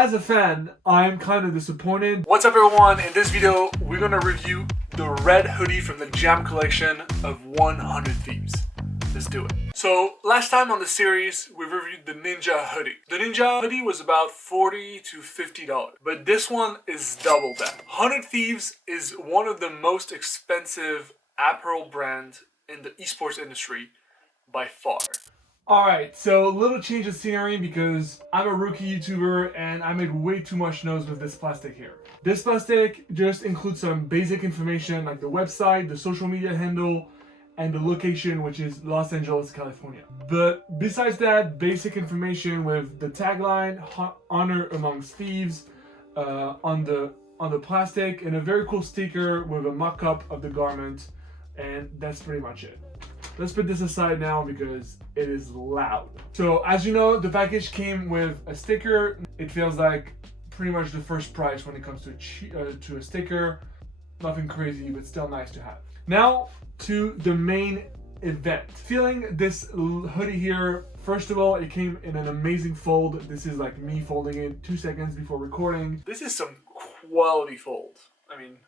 as a fan, I'm kind of disappointed. What's up everyone? In this video, we're gonna review the red hoodie from the Jam collection of 100 Thieves. Let's do it. So last time on the series, we reviewed the Ninja hoodie. The Ninja hoodie was about $40 to $50, but this one is double that. 100 Thieves is one of the most expensive apparel brands in the esports industry by far. Alright, so a little change of scenery because I'm a rookie YouTuber and I made way too much noise with this plastic here. This plastic just includes some basic information like the website, the social media handle, and the location, which is Los Angeles, California. But besides that, basic information with the tagline, honor amongst thieves, on the plastic, and a very cool sticker with a mock-up of the garment, and that's pretty much it. Let's put this aside now because it is loud. So as you know, the package came with a sticker. It feels like pretty much the first price when it comes to a sticker. Nothing crazy, but still nice to have. Now to the main event. Feeling this hoodie here, first of all, it came in an amazing fold. This is like me folding it 2 seconds before recording. This is some quality fold. I mean,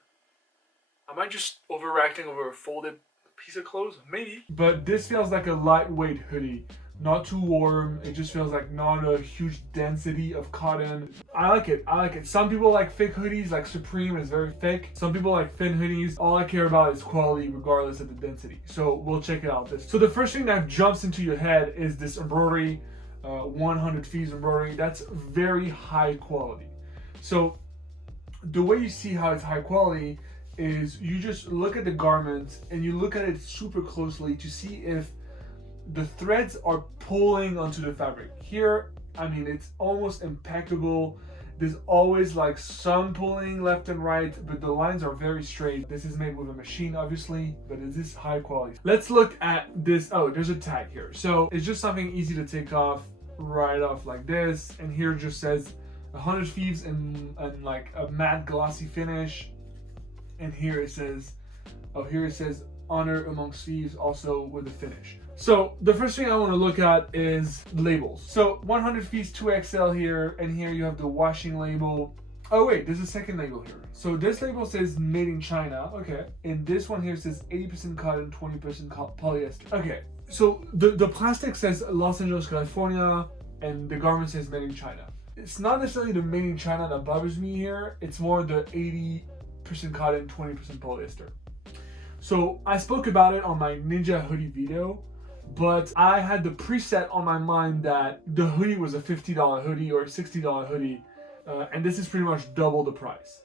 am I just overreacting over a folded piece of clothes? Maybe. But this feels like a lightweight hoodie. Not too warm. It just feels like not a huge density of cotton. I like it. I like it. Some people like thick hoodies, like Supreme is very thick. Some people like thin hoodies. All I care about is quality regardless of the density. So we'll check it out. So the first thing that jumps into your head is this embroidery, 100 Thieves embroidery. That's very high quality. So the way you see how it's high quality is you just look at the garment and you look at it super closely to see if the threads are pulling onto the fabric. Here, I mean, it's almost impeccable. There's always like some pulling left and right, but the lines are very straight. This is made with a machine, obviously, but it is high quality. Let's look at this. Oh, there's a tag here. So it's just something easy to take off, right off like this. And here it just says 100 Thieves and like a matte glossy finish. And here it says, honor amongst thieves, also with a finish. So the first thing I want to look at is labels. So 100 Thieves 2XL here, and here you have the washing label. Oh wait, there's a second label here. So this label says made in China, okay. And this one here says 80% cotton, 20% polyester. Okay, so the plastic says Los Angeles, California, and the garment says made in China. It's not necessarily the made in China that bothers me here. It's more the 80% cotton, 20% polyester. So I spoke about it on my Ninja hoodie video, but I had the preset on my mind that the hoodie was a $50 hoodie or a $60 hoodie, and this is pretty much double the price.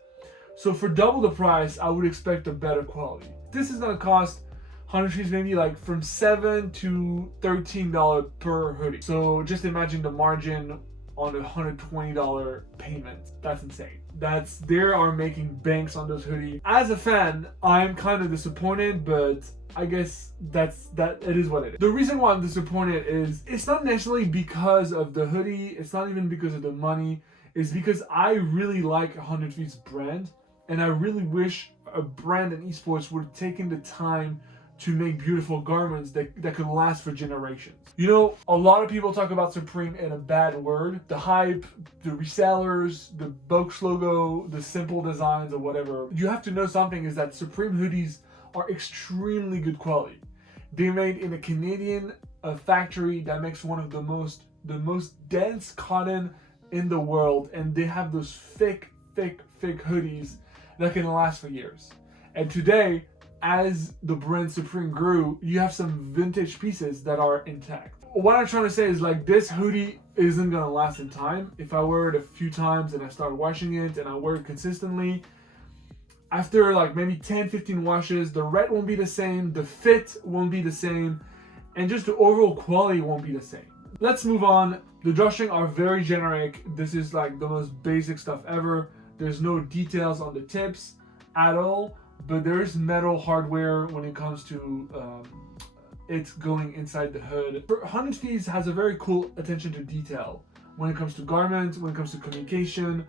So for double the price, I would expect a better quality. This is gonna cost 100 Thieves maybe like from $7 to $13 per hoodie. So just imagine the margin on a $120 payment. That's insane. They are making banks on those hoodies. As a fan, I'm kind of disappointed, but I guess that it is what it is. The reason why I'm disappointed is it's not necessarily because of the hoodie, it's not even because of the money, it's because I really like 100 Thieves brand, and I really wish a brand in esports would have taken the time to make beautiful garments that could last for generations. You know, a lot of people talk about Supreme in a bad word. The hype, the resellers, the box logo, the simple designs or whatever. You have to know something is that Supreme hoodies are extremely good quality. They're made in a Canadian factory that makes one of the most dense cotton in the world, and they have those thick hoodies that can last for years. And today, as the brand Supreme grew, you have some vintage pieces that are intact. What I'm trying to say is like this hoodie isn't gonna last in time. If I wear it a few times and I start washing it and I wear it consistently, after like maybe 10-15 washes, the red won't be the same, the fit won't be the same, and just the overall quality won't be the same. Let's move on. The drawstrings are very generic. This is like the most basic stuff ever. There's no details on the tips at all. But there is metal hardware when it comes to it's going inside the hood. 100 Thieves has a very cool attention to detail when it comes to garments, when it comes to communication.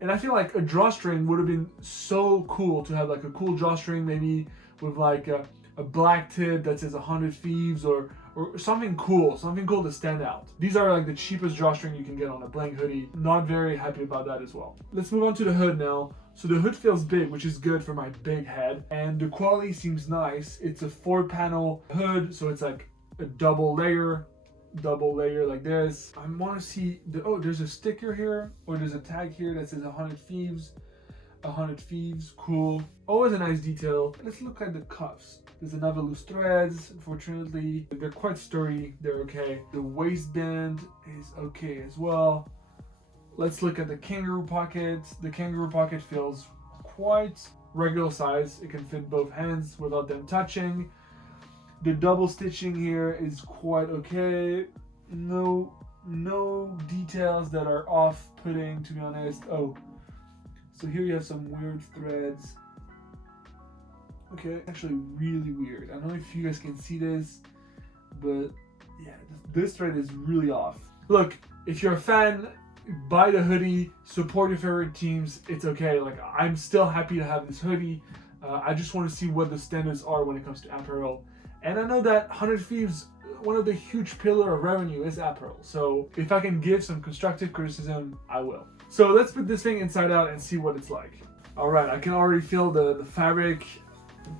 And I feel like a drawstring would have been so cool to have like a cool drawstring, maybe with like a black tip that says 100 Thieves, or or something cool to stand out. These are like the cheapest drawstring you can get on a blank hoodie. Not very happy about that as well. Let's move on to the hood now. So the hood feels big, which is good for my big head, and the quality seems nice. It's a 4-panel hood, so it's like a double layer like this. I want to see oh, there's a sticker here, or there's a tag here that says 100 Thieves. 100 Thieves, cool. Always a nice detail. Let's look at the cuffs. There's another loose threads. Unfortunately, they're quite sturdy. They're okay. The waistband is okay as well. Let's look at the kangaroo pocket. The kangaroo pocket feels quite regular size. It can fit both hands without them touching. The double stitching here is quite okay. No details that are off-putting, to be honest. Oh, so here you have some weird threads. Okay, actually really weird. I don't know if you guys can see this, but yeah, this thread is really off. Look, if you're a fan, buy the hoodie, support your favorite teams. It's okay. Like, I'm still happy to have this hoodie. I just want to see what the standards are when it comes to apparel. And I know that 100 Thieves, one of the huge pillar of revenue is apparel. So if I can give some constructive criticism, I will. So let's put this thing inside out and see what it's like. All right, I can already feel the fabric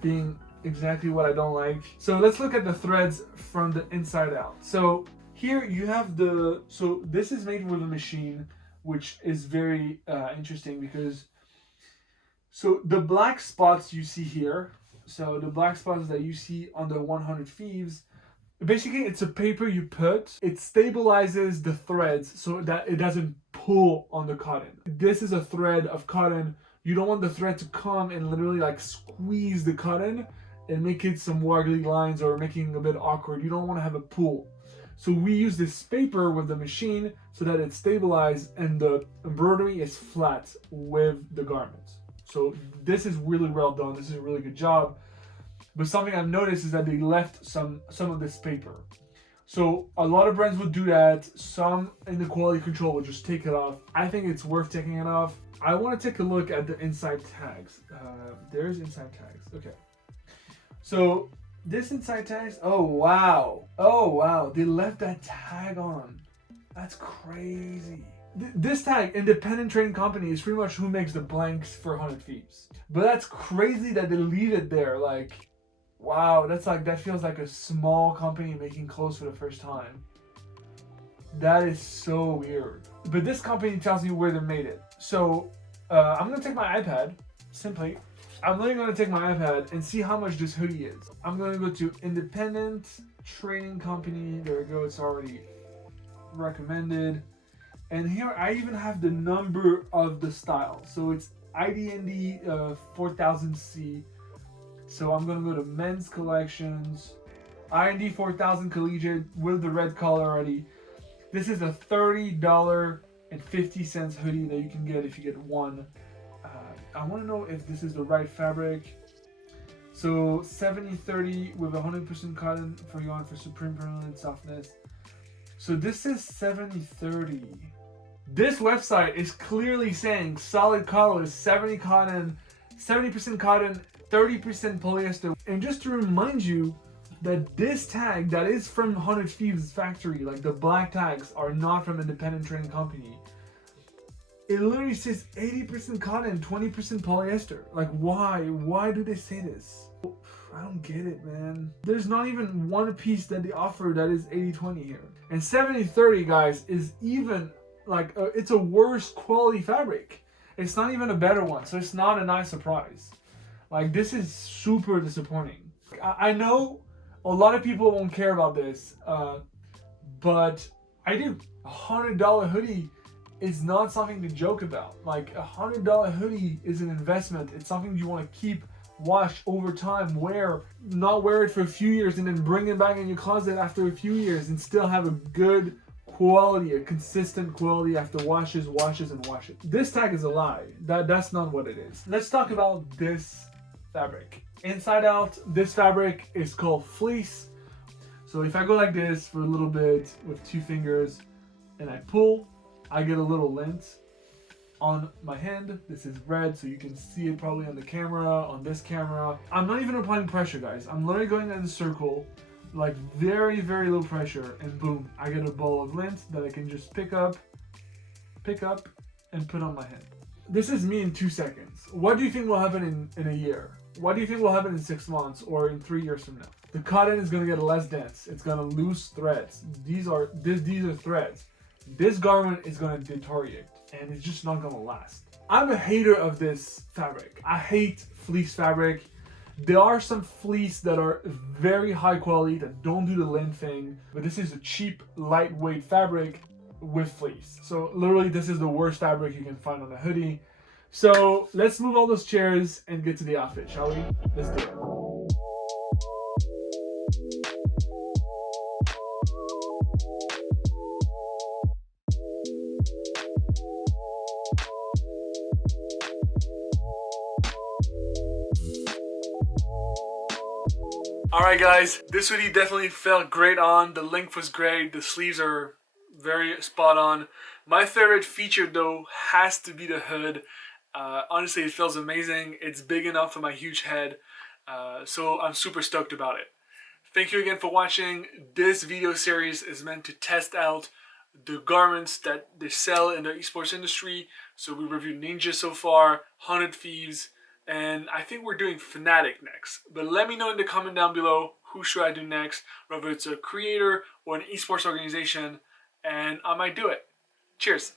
being exactly what I don't like. So let's look at the threads from the inside out. So here you have so this is made with a machine, which is very interesting because, so the black spots you see here, so the black spots that you see on the 100 Thieves, basically it's a paper you put, it stabilizes the threads so that it doesn't pull on the cotton. This is a thread of cotton. You don't want the thread to come and literally like squeeze the cotton and make it some waggly lines or making it a bit awkward. You don't want to have a pull. So we use this paper with the machine so that it's stabilized and the embroidery is flat with the garment. So this is really well done. This is a really good job. But something I've noticed is that they left some of this paper. So a lot of brands would do that. Some in the quality control would just take it off. I think it's worth taking it off. I want to take a look at the inside tags. There's inside tags. Okay. So this inside tags. Oh wow. Oh wow. They left that tag on. That's crazy. This tag, independent trading company, is pretty much who makes the blanks for 100 Thieves. But that's crazy that they leave it there. Like, wow, that feels like a small company making clothes for the first time. That is so weird. But this company tells you where they made it. So I'm gonna take my iPad. Simply, I'm literally gonna take my iPad and see how much this hoodie is. I'm gonna go to independent trading company. There we go. It's already recommended. And here I even have the number of the style. So it's IDND 4000C. So I'm gonna go to men's collections, IND 4000 collegiate with the red color already. This is a $30.50 hoodie that you can get if you get one. I want to know if this is the right fabric. So 70-30 with 100% cotton for yarn for supreme permanent softness. So this is 70-30. This website is clearly saying solid colors, 70% cotton, 30% polyester. And just to remind you that this tag that is from 100 Thieves factory, like the black tags, are not from independent trading company. It literally says 80% cotton, 20% polyester. Like, why? Why do they say this? I don't get it, man. There's not even one piece that they offer that is 80-20 here. And 70-30, guys, is even like it's a worse quality fabric. It's not even a better one, so it's not a nice surprise. Like, this is super disappointing. I know a lot of people won't care about this, but I do. $100 hoodie is not something to joke about. Like, $100 hoodie is an investment. It's something you want to keep, wash over time, not wear it for a few years and then bring it back in your closet after a few years and still have a good quality, a consistent quality after washes and washes. This tag is a lie. That's not what it is. Let's talk about this fabric. Inside out, this fabric is called fleece. So if I go like this for a little bit with 2 fingers and I pull, I get a little lint on my hand. This is red, so you can see it probably on the camera, on this camera. I'm not even applying pressure, guys. I'm literally going in a circle, like very, very low pressure, and boom, I get a ball of lint that I can just pick up, and put on my hand. This is me in 2 seconds. What do you think will happen in a year? What do you think will happen in 6 months or in 3 years from now? The cotton is gonna get less dense. It's gonna lose threads. These are threads. This garment is gonna deteriorate, and it's just not gonna last. I'm a hater of this fabric. I hate fleece fabric. There are some fleece that are very high quality that don't do the lint thing, but this is a cheap, lightweight fabric with fleece. So literally this is the worst fabric you can find on a hoodie. So let's move all those chairs and get to the outfit, shall we? Let's do it. Alright guys, this hoodie definitely felt great on. The length was great. The sleeves are very spot on. My favorite feature though has to be the hood. Honestly, it feels amazing. It's big enough for my huge head. So I'm super stoked about it. Thank you again for watching. This video series is meant to test out the garments that they sell in the esports industry. So we reviewed Ninja so far, 100 Thieves, and I think we're doing Fnatic next. But let me know in the comment down below who should I do next, whether it's a creator or an esports organization, and I might do it. Cheers.